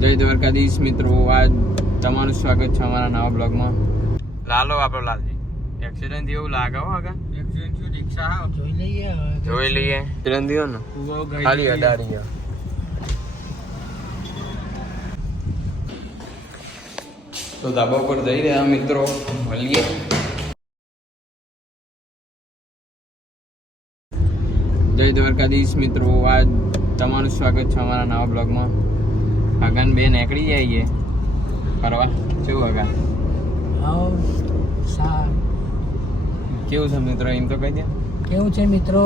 જય દ્વારકાધીશ મિત્રો, આજ તમારું સ્વાગત છે અમારા નવા બ્લોગમાં. લાલો આપણો લાલજી એક્સિડન્ટ જેવું લાગે હો આગા. એક્સિડન્ટ થયું, રિક્ષા જોઈ લઈએ. એક્સિડન્ટ થયો ને ખાલી અડાડી ગયો. તો ધાબા ઉપર જઈ રહ્યા મિત્રો, મળીએ. જય દ્વારકાધીશ મિત્રો, આજ તમારું સ્વાગત છે અમારા નવા બ્લોગમાં. આગન બે નીકળી જઈએ ફરવા. કેવું આગા? કેવું છે મિત્રો, એમ તો કહી દે. કેવું છે મિત્રો?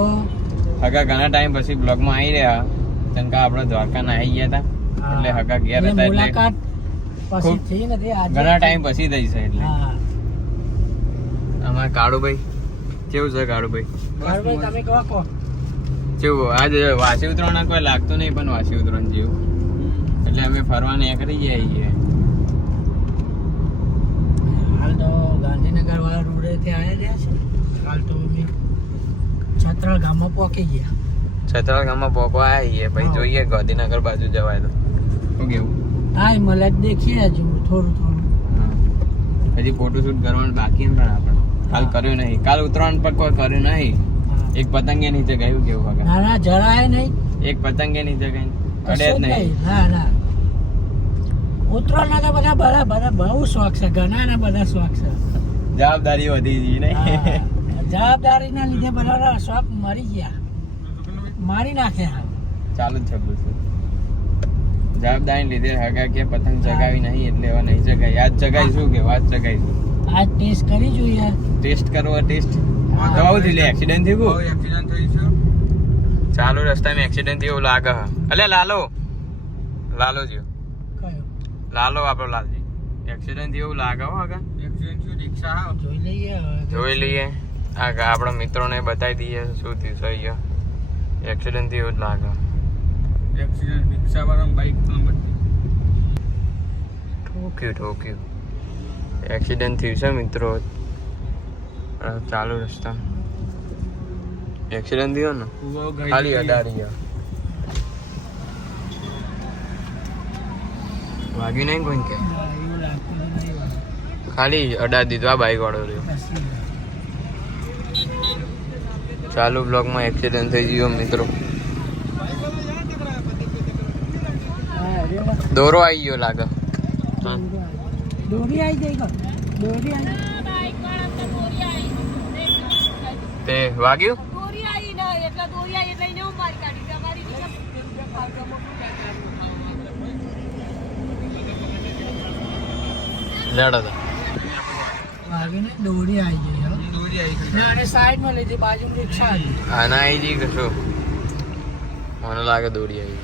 હગા ઘણા ટાઈમ પછી બ્લોગમાં આવી રહ્યા. કેમ કે આપણે દ્વારકા ના આવી ગયા હતા, એટલે હગા ઘેર હતા, મુલાકાત પછી થઈ નથી. આજે ઘણા ટાઈમ પછી થઈ છે. એટલે અમારે કાળુભાઈ કેવું છે? કાળુભાઈ તમે કહો કેવું? આજે વાસી ઉતરણ કોઈ લાગતું નહીં, પણ વાસી ઉતરણ જેવું. એટલે અમે ફરવા નીકળી જઈએ. હાલ તો ગાંધીનગર વાળા રોડે થી આવ્યા રહ્યા છે. હાલ તો અમે છત્રલ ગામમાં પહોંચી ગયા. છત્રાલ ગામમાં પોકવા આવીએ, પછી જોઈએ ગાંધીનગર બાજુ જવાય તો. શું કેવું? હા, મળે દેખીએ હજુ થોડું. હજી ફોટોશૂટ કરવાનું બાકી એમ, પણ આપણે કાલ કર્યું નહીં. કાલ ઉત્તરાયણ પર કોઈ કર્યું નહીં. એક પતંગે નીચે ગયું. કેવું વગર? ના જરાય નહીં. એક પતંગે નીચે ગઈ કડે જ નહીં. ના ઉત્તરાયણ ના તો બધા બહુ શોખ છે. ઘણા બધા શોખ છે. જવાબદારી વધી ગઈ નહીં. જવાબદારી ના લીધે બધા શોખ મરી ગયા, મારી નાખ્યા. ચાલુ જ છે બધું. જવાબદારી લીધે હગા કે પતંગ ચગાવી નહીં, એટલે હવે નહીં ચગાવી. આજ ચગાવીશું કે વાત ચગાવીશું. આજ ટેસ્ટ કરી જોઈએ. ટેસ્ટ કરવો. ટેસ્ટ દવાઉ થી લે. એક્સિડન્ટ થયું. એક્સિડન્ટ થઈ છે. ચાલુ રસ્તામાં એક્સિડન્ટ થયું લાગે. અલે લાલો જીઓ. લાલો આપણો લાલજી એક્સિડન્ટ જેવું લાગે હો આગા. એક્સિડન્ટ થયું, રિક્ષા જોઈ લઈએ. આગા આપણા મિત્રોને બતાવી દઈએ શું થયું છે. અહીંયા એક્સિડન્ટ થયું જ લાગે. એક્સિડન્ટ રિક્ષા વાળા બાઈક ઠોક્યું. એક્સિડન્ટ થયું છે મિત્રો, ચાલુ રસ્તા. એક્સિડન્ટ થયો ને ખાલી અડાડી ગયો. વાગ્યું નહીં કોઈ કે? ખાલી અડાડી દીધું. આ બાઈક વાળો રહ્યો. ચાલુ બ્લોકમાં એક્સિડન્ટ થઈ ગયો મિત્રો. દોરો આવી ગયો લાગે. દોરી આવી તે વાગ્યું. દોરી આવી ગઈ. અને સાઈડ માં લીધી, બાજુ રિક્ષા હતી. આના આવી ગઈ કશું મને લાગે. દોડી આવી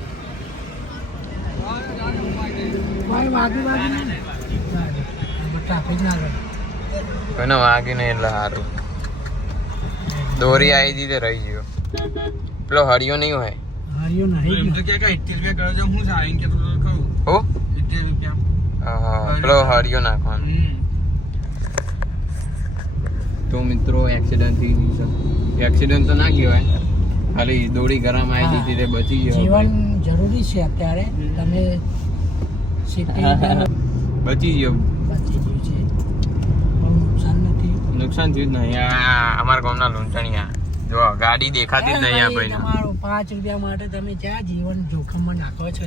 કોઈને વાગ્યું નહીં એટલે સારું. દોરી આવી દીધે રહી ગયો. પેલો હરિયો નહીં હોય. પેલો હરિયો નાખવાનો. તો મિત્રો એક્સિડન્ટ થઈ ગયું છે. એક્સિડન્ટ તો ના કહેવાય, ખાલી દોડી ગરમ આવી દીધી તે બચી ગયો. જીવન જરૂરી છે અત્યારે. તમે બચી ગયો છે. નુકસાન થયું જ નહીં. અમારા ગામના લૂંટણીયા જો ગાડી દેખાતી જ નહીં. આપણે તમારો 5 રૂપિયા માટે તમે ક્યાં જીવન જોખમમાં નાખો છો?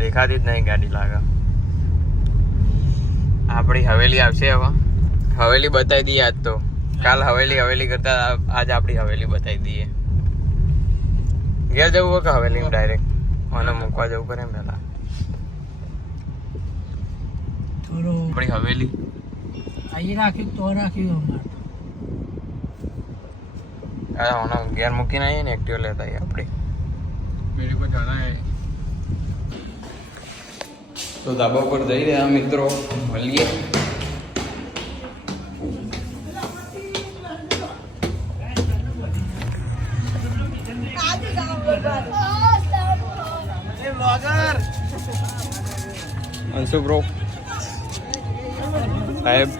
દેખાતી જ નહીં ગાડી લાગે. આપણી હવેલી આવશે હવે. હવેલી બતાવી દઈએ આજ તો. કાલ હવેલી કરતા આજ આપણી હવેલી બતાવી દઈએ. ઘેર જવું હોય કે હવેલી ડાયરેક્ટ મને મૂકવા જવું પડે પેલા. આપણી હવેલી અહીં રાખ્યું તો રાખ્યું. ઘેર મૂકીને આવીએ ને એક્ટિવ લેતા આપણી. મેરે કો જાના હે. તો ધાબા પર જઈ રહ્યા મિત્રો, મળીએ. અંશુ બ્રો સાહેબ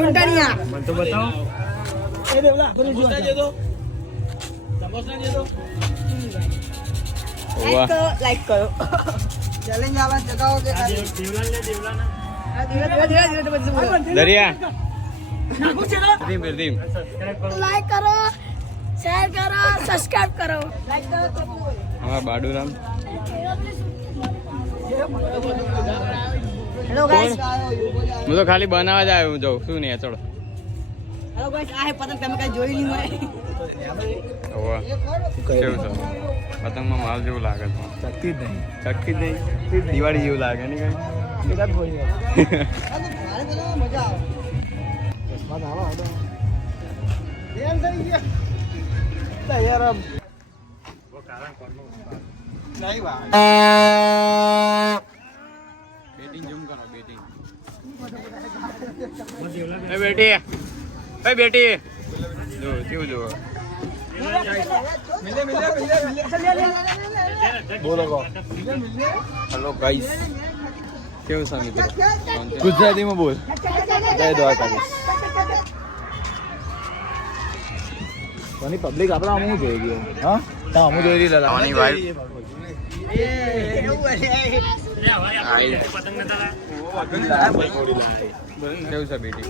મને તો બતાવો. લાઈક કરો ચેલેન્જ આવા જગાઓ કે દરિયા રીમ લાઈક કરો શેર કરો સબસ્ક્રાઇબ કરો લાઈક કરો હા બાડુરામ હેલો ગાઈસ હું તો ખાલી બનાવવા જ આવ્યો હું જાઉં શું નહીં ચલો હેલો ગાઈસ આ પતંગ તમે કઈ જોઈ નહીં હોય ઓવા કેવું છે પતંગમાં માલ જેવું લાગે છે ચકતી જ નહીં દિવાળી જેવું લાગે ને કઈ મજા આવે એમ થઈ ગયા યાર નહીં વાત બેટિંગ જમ કરો બેટિંગ એ બેટી એ બેટી જો કેવું જો બોલો કો હેલો ગાઈસ કેવું છે મિત્રો ગુજરાતીમાં બોલ જય દ્વારકાધીશ કોની પબ્લિક આપણા અમુક જોઈ ગયો હા તા અમુક જોઈ રહી દાદા આની વાઈફ કેવું છે બેટી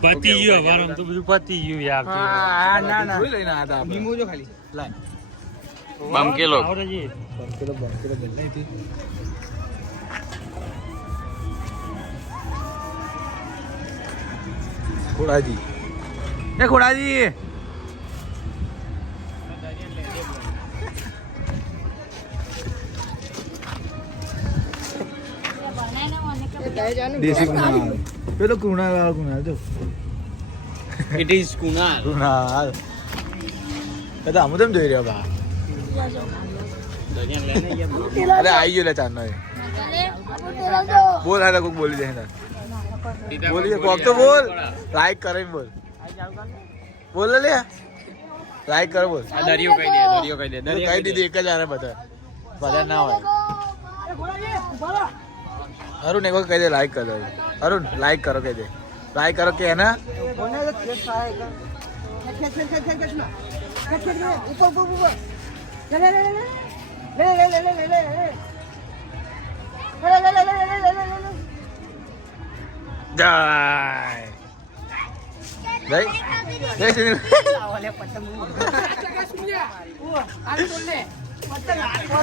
પતી ગયું વારમ તો બધું પતી ગયું યાર બમ કિલો ખોડાજી એ ખોડાજી દેશી કુણાલ પેલો કુણાલ જો ઇટ ઇઝ કુનાલ કુણાલ એ તો આમ તેમ જોઈ રહ્યા બા અરે આવી ગયો લે ચાંદનો બોલ હાલે કોક બોલી દે બોલી કોક તો બોલ લાઈક કરે બોલ બોલ લે લાઈક કરો બોલ આ દરિયો કહી દે કહી દીધી એક જ આરે બધા બધા ના હોય અરુણ એક કહી દે લાઈક કરો અરુણ લાઈક કરો કહી દે લાઈક કરો કે એના જય જય શ્રી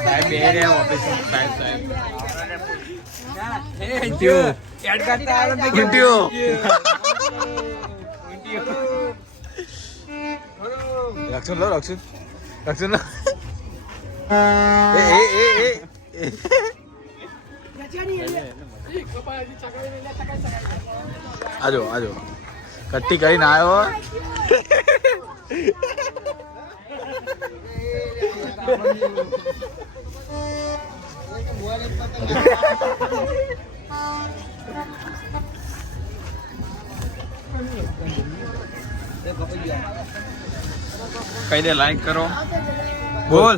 સાહેબ બે રે ઓફિસ સાહેબ રક્ષણ લો રક્ષણ લો એ આજો કટ્ટી કરીને આવ્યો કહી દે લાઈક કરો બોલ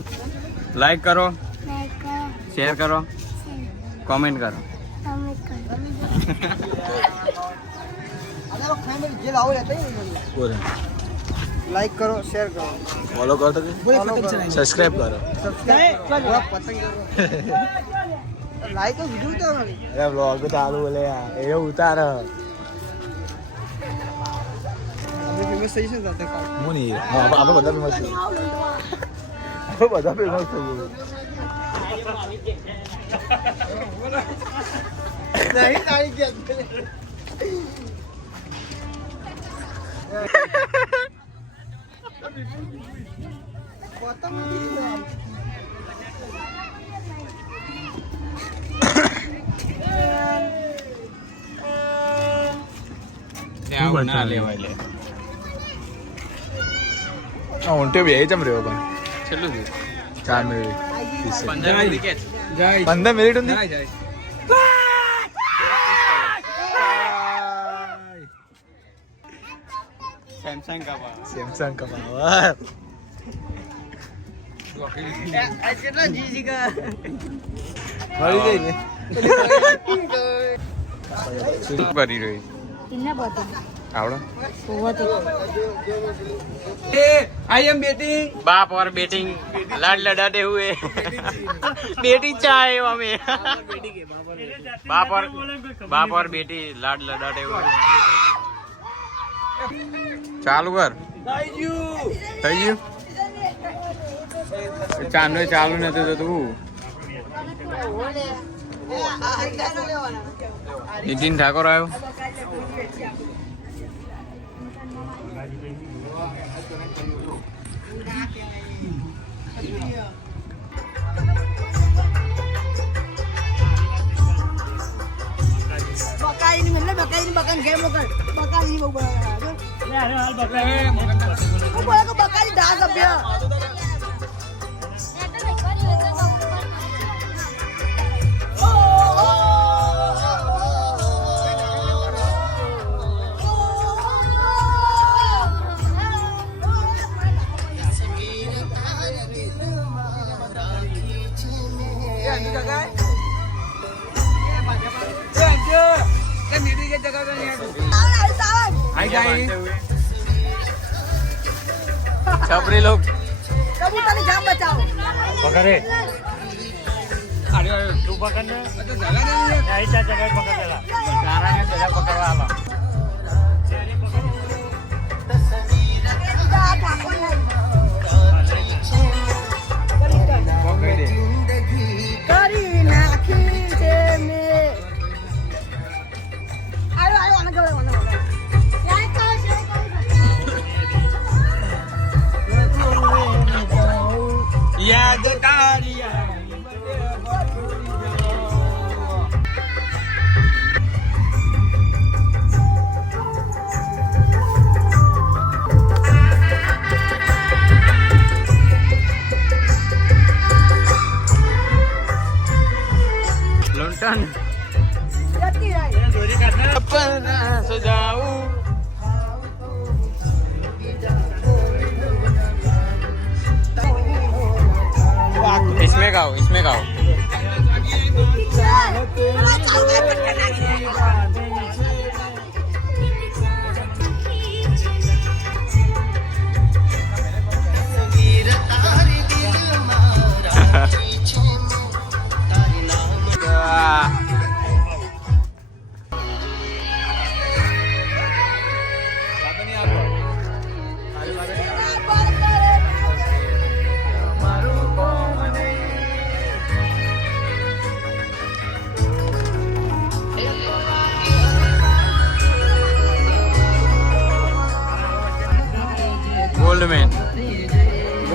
લાઈક કરો શેર કરો કોમેન્ટ કરો બોલ લાઈક કરો શેર કરો ફોલો કરો તો સબસ્ક્રાઇબ કરો લાઈક તો વિડિયો ઉતારવાની અરે વ્લોગ તો આલુ બોલે એ ઉતાર ફેમસ થઈ છે ને તાતે કાલ હું નહીં આપણે બધા ફેમસ થઈ આપણે બધા ફેમસ થઈ નહીં તારી કે ના લેવાય લે ઊંટે બે ચમ રહ્યો પણ છેલ્લું થયું 4 મિનિટ 15 વિકેટ 15 મિનિટ ఉంది સેમસંગ का સેમસંગ का પાવર કેટલા જીજી કા મળી જાય ને શું કરી રહી તીને બોતો આવડે બોતો आई एम बेटिंग बाप और बेटिंग लाड लडाते हुए बेटी चाहे हमें बाप और बेटी लाड लडाते हुए चालू कर થઈ ગયું ચાંદો ચાલુ નથી થતું નીતિન ઠાકોર આવ્યો બકાઈની મને બકાઈની બકાન ઘેર મોકલ બકાઈની બહુ બરાબર હું બોલે કે બકાઈની દા સભ્ય छपरी लोग कबूतर जाम बचाओ पकड़े अरे तू पकड़ने ऐसा जगह पकड़ेला कारण है जगह पकड़वा लो કરી નાખી છે મે આયો આયો આને ગયો याद तारिया लुंटन જતી રહી अपना सजाऊं इसमें गाओ इसमें गाओ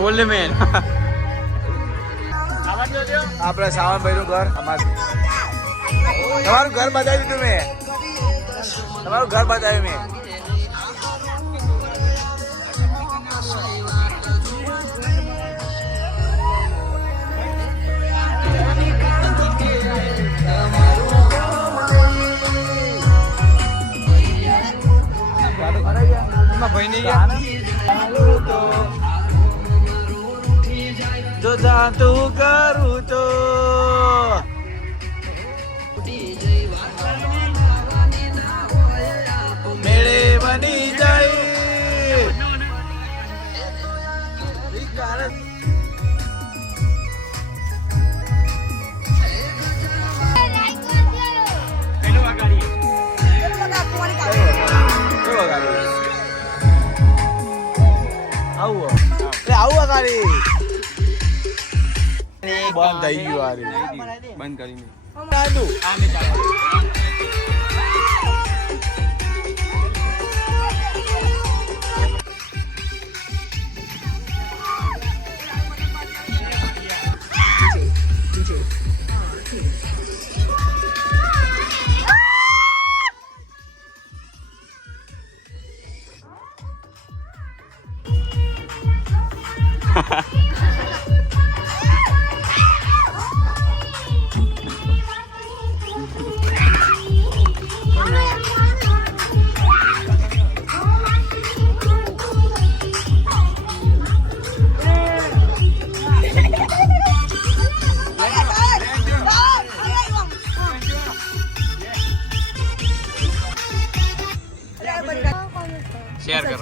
गोल्डमैन આપણે સાવનભાઈ નું ઘર તમારું ઘર બતાવી દીધું મેં તમારું ઘર બતાવ્યું મેં भाई नहीं જો જાતું કરું તો મેળે બની જાય આવું આવું ગાડી બંધ થઈ ગયું આ બંધ કરીને શેર કરો.